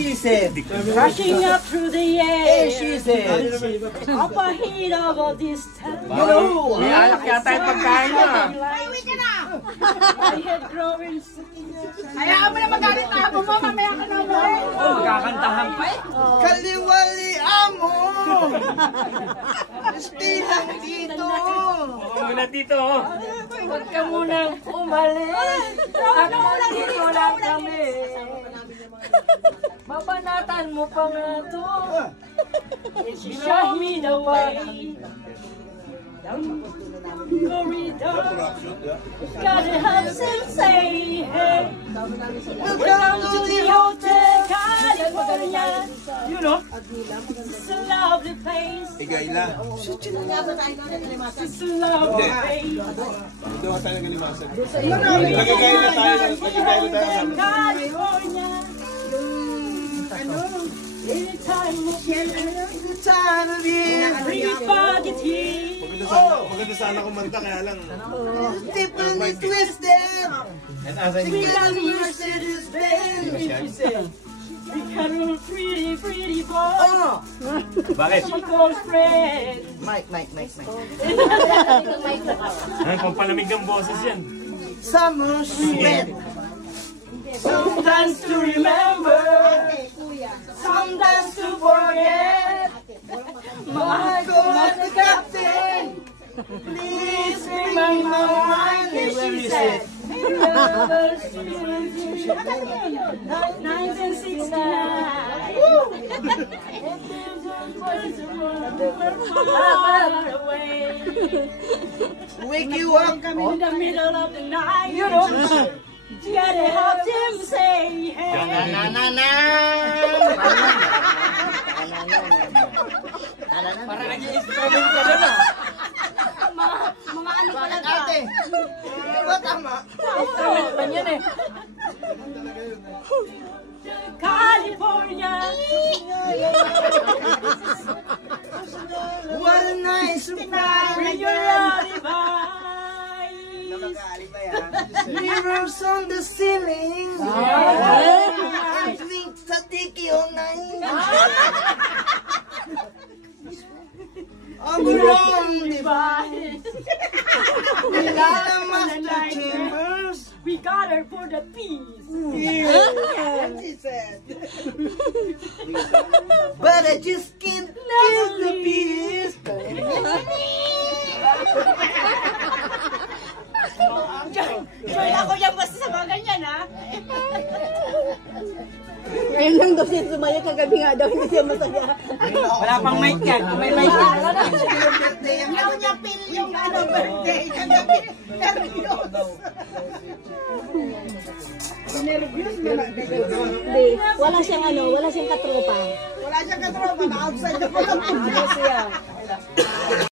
she said. Rushing up through the air. She said. Up ahead of all this time. You May alak yata yung pagkain niya. Uwi ka na! I had growing. Hayaan mo na magalit na ako mo, mamaya ka na umuwi. Kakantahan pa eh. Kaliwali amo. Stay lang dito. Muna dito oh. Huwag ka munang umalis. Dito lang kami. Mabanatan mo pa nga to. Show me the way. Gotta have some say, hey. Welcome to the Hotel California. You know, it's a lovely place. Igayla. It's a lovely place. Doon tayo nagalimasan. Nagagayla tayo. California. Anytime of year, everybody's here. Maganda sana kumanta kaya lang. Differently twisted. We got Mercedes-Benz. We got a pretty boy. Bakit? She calls friends. Mike. Ay, pampalamig ng boses yan. Summer sweat. Sometimes to remember, sometimes to forget. My God, the captain, please remind my mind that she said, 1969. Wake you up. In the middle of the night, you know. Gotta have them say, hey. Para nag-i-instrument ka doon ah. Mga ano pa lang Ate. Tama. Instrument man yan eh. California. What a nice surprise. Bring your alibis. Mirrors on the ceiling. I think Sadiki all night. I'm around the master chambers. We got her for the peace. She said. But I just can't get the peace. Joy ako yan basta sa mga ganyan, ha? Ngayon lang daw siya sumaya, kagabi nga daw hindi siya masaya. Wala pang mic yan. Kung may mic yan. Yaw niya pin yung ano, birthday. Kagabi, nervyos. Hindi, wala siyang katropa. Wala siyang katropa na outside na pala. Ano siya?